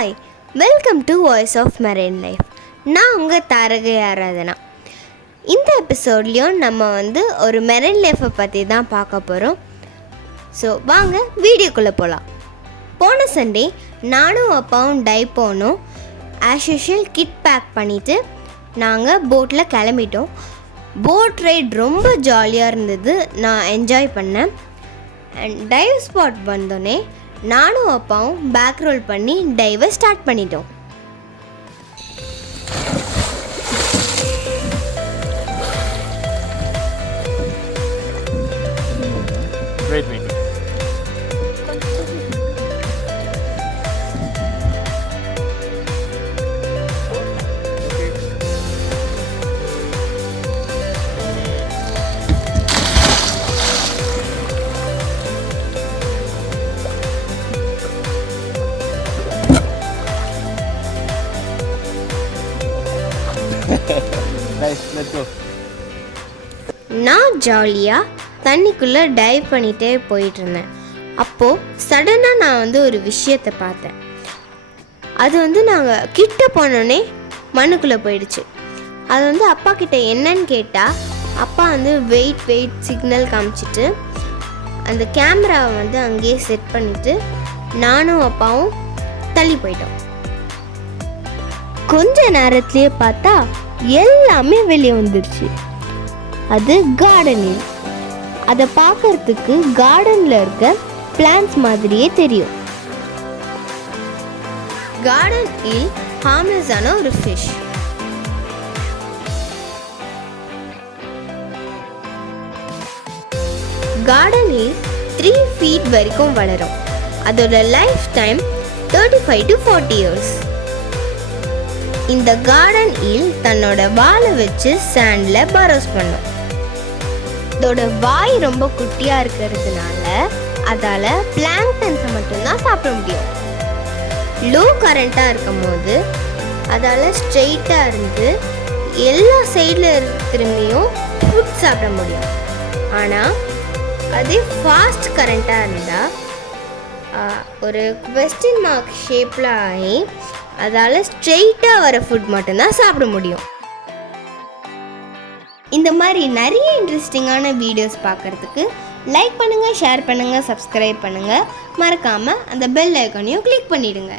Hi, welcome to voice of marine life. நான் உங்கள் தாரகை ஆராதனா. இந்த எபிசோட்லேயும் நம்ம ஒரு மெரைன் லைஃப்பை பற்றி தான் பார்க்க போகிறோம். ஸோ வாங்க வீடியோக்குள்ளே போகலாம். போன சண்டே நானும் அப்பாவும் டைவ் போனோம். ஆஸ் யூஷுவல் கிட் பேக் பண்ணிவிட்டு நாங்கள் போட்டில் கிளம்பிட்டோம். போட் ரைட் ரொம்ப ஜாலியாக இருந்தது. நான் என்ஜாய் பண்ணேன். அண்ட் டைவ் ஸ்பாட் வந்தோடனே நானும் அப்பாவும் பேக் ரோல் பண்ணி டைவை ஸ்டார்ட் பண்ணிட்டோம். நான் ஜாலியாக தண்ணிக்குள்ளே டைவ் பண்ணிகிட்டே போயிட்டுருந்தேன். அப்போது சடனாக நான் ஒரு விஷயத்தை பார்த்தேன். அது நாங்கள் கிட்ட போனோடனே மண்ணுக்குள்ளே போயிடுச்சு. அது அப்பா கிட்ட என்னன்னு கேட்டால் அப்பா வெயிட் சிக்னல் காமிச்சிட்டு அந்த கேமராவை அங்கேயே செட் பண்ணிவிட்டு நானும் அப்பாவும் தள்ளி போயிட்டோம். கொஞ்ச நேரத்துலேயே பார்த்தா எல்லாமே வெளியே வந்துடுச்சு. அது கார்டனில். அதை பார்க்கறதுக்கு கார்டனில் இருக்க பிளான்ட்ஸ் மாதிரியே தெரியும். கார்டன் ஈல் ஹார்ம்லெஸ்ஸான ஒரு ஃபிஷ். கார்டன் ஈல் 3 feet வரைக்கும் வளரும். அதோட லைஃப் டைம் 35 to 40 years. இந்த கார்டன் ஈல் தன்னோட வாலை வச்சு சாண்டில் பரோஸ் பண்ணும். இதோட வாய் ரொம்ப குட்டியாக இருக்கிறதுனால அதால் பிளாங்க்டன்ஸை மட்டும்தான் சாப்பிட முடியும். லோ கரண்ட்டாக இருக்கும் போது அதால் ஸ்ட்ரெயிட்டாக இருந்து எல்லா சைடில் திரும்பியும் ஃபுட் சாப்பிட முடியும். ஆனால் அதே ஃபாஸ்ட் கரண்ட்டாக இருந்தால் ஒரு குவெஸ்டின் மார்க் ஷேப்பில் ஆகி அதால் ஸ்ட்ரெயிட்டாக வர ஃபுட் மட்டும்தான் சாப்பிட முடியும். இந்த மாதிரி நிறைய இன்ட்ரெஸ்டிங்கான வீடியோஸ் பார்க்குறதுக்கு லைக் பண்ணுங்கள், ஷேர் பண்ணுங்கள், சப்ஸ்கிரைப் பண்ணுங்கள். மறக்காமல் அந்த பெல் ஐக்கானையும் கிளிக் பண்ணிவிடுங்க.